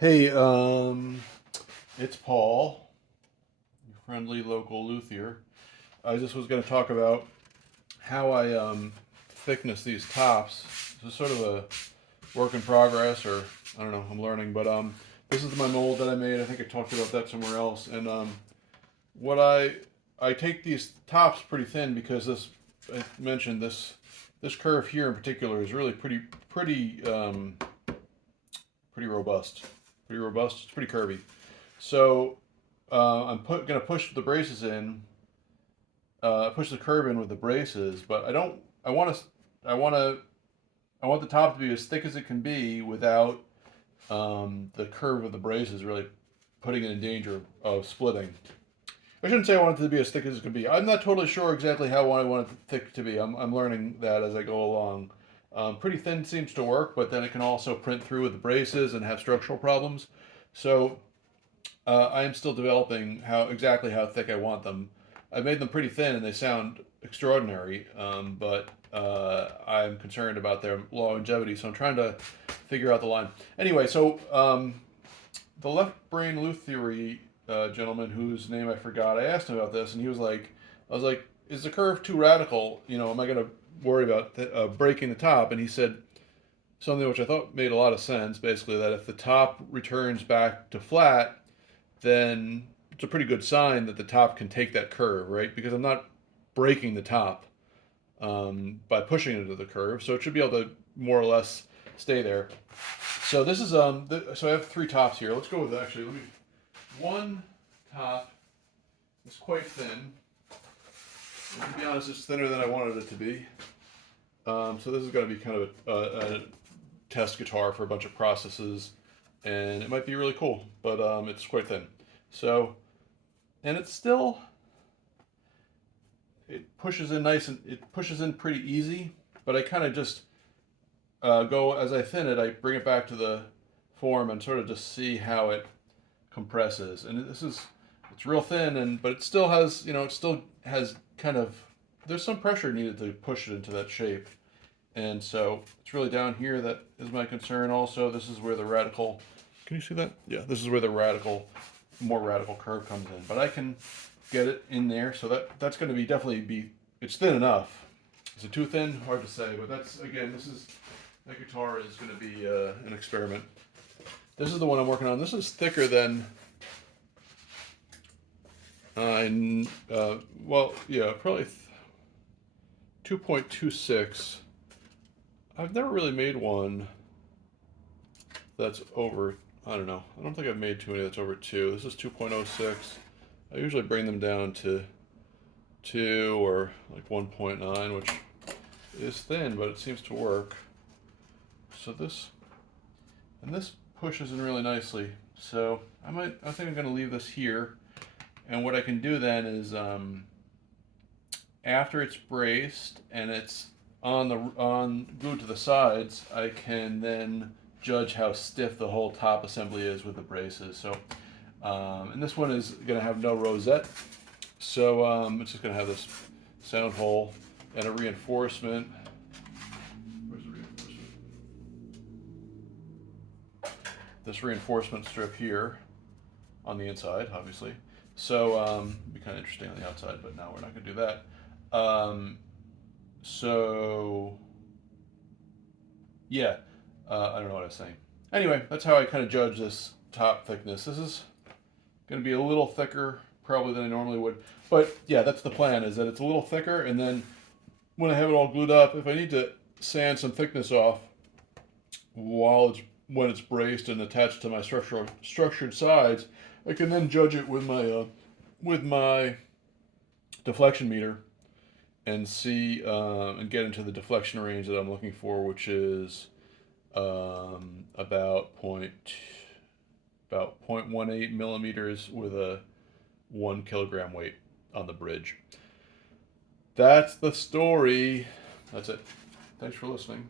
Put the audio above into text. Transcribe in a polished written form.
Hey, it's Paul, your friendly local luthier. I just was going to talk about how I thickness these tops. This is sort of a work in progress, or I don't know, I'm learning. But this is my mold that I made. I think I talked about that somewhere else. And what I take these tops pretty thin because I mentioned this curve here in particular is really pretty robust. Pretty robust. It's pretty curvy. So gonna push the braces in, push the curve in with the braces, but I don't. I want to. I want to. I want the top to be as thick as it can be without the curve of the braces really putting it in danger of splitting. I shouldn't say I want it to be as thick as it can be. I'm not totally sure exactly how I want it thick to be. I'm learning that as I go along. Pretty thin seems to work, but then it can also print through with the braces and have structural problems. So I am still developing exactly how thick I want them. I've made them pretty thin and they sound extraordinary, but I'm concerned about their longevity, so I'm trying to figure out the line. Anyway, so the left brain lutherie gentleman whose name I forgot, I asked him about this, and he was like, I was like, is the curve too radical? You know, am I going to worry about breaking the top? And he said something which I thought made a lot of sense, basically, that if the top returns back to flat, then it's a pretty good sign that the top can take that curve, right? Because I'm not breaking the top by pushing it into the curve, so it should be able to more or less stay there. So this is so I have three tops here. Let's go with actually. One top is quite thin. And to be honest, it's thinner than I wanted it to be. So this is going to be kind of a test guitar for a bunch of processes, and it might be really cool, but it's quite thin. So, and it's still, it pushes in nice and it pushes in pretty easy, but I kind of just go as I thin it, I bring it back to the form and sort of just see how it compresses. And it's real thin, but it still has, it still has kind of, there's some pressure needed to push it into that shape. And so it's really down here that is my concern. Also, this is where the radical, can you see that? Yeah, this is where the more radical curve comes in. But I can get it in there, so that's going to definitely be, it's thin enough. Is it too thin? Hard to say, but again, that guitar is going to be an experiment. This is the one I'm working on. This is thicker than, well, yeah, probably 2.26. I've never really made one that's over, I don't know. I don't think I've made too many that's over 2. This is 2.06. I usually bring them down to 2 or like 1.9, which is thin, but it seems to work. So this pushes in really nicely. So I think I'm going to leave this here. And what I can do then is after it's braced and it's glued to the sides, I can then judge how stiff the whole top assembly is with the braces. So, and this one is going to have no rosette, so it's just going to have this sound hole and a reinforcement. Where's the reinforcement? This reinforcement strip here on the inside, obviously. So it'd be kind of interesting on the outside, but now we're not going to do that. So yeah, I don't know what I was saying. Anyway, that's how I kind of judge this top thickness. This is going to be a little thicker probably than I normally would, but yeah, that's the plan. Is that it's a little thicker, and then when I have it all glued up, if I need to sand some thickness off when it's braced and attached to my structured sides, I can then judge it with my deflection meter and see and get into the deflection range that I'm looking for, which is about 0.18 millimeters with a 1 kilogram weight on the bridge. That's the story. That's it. Thanks for listening.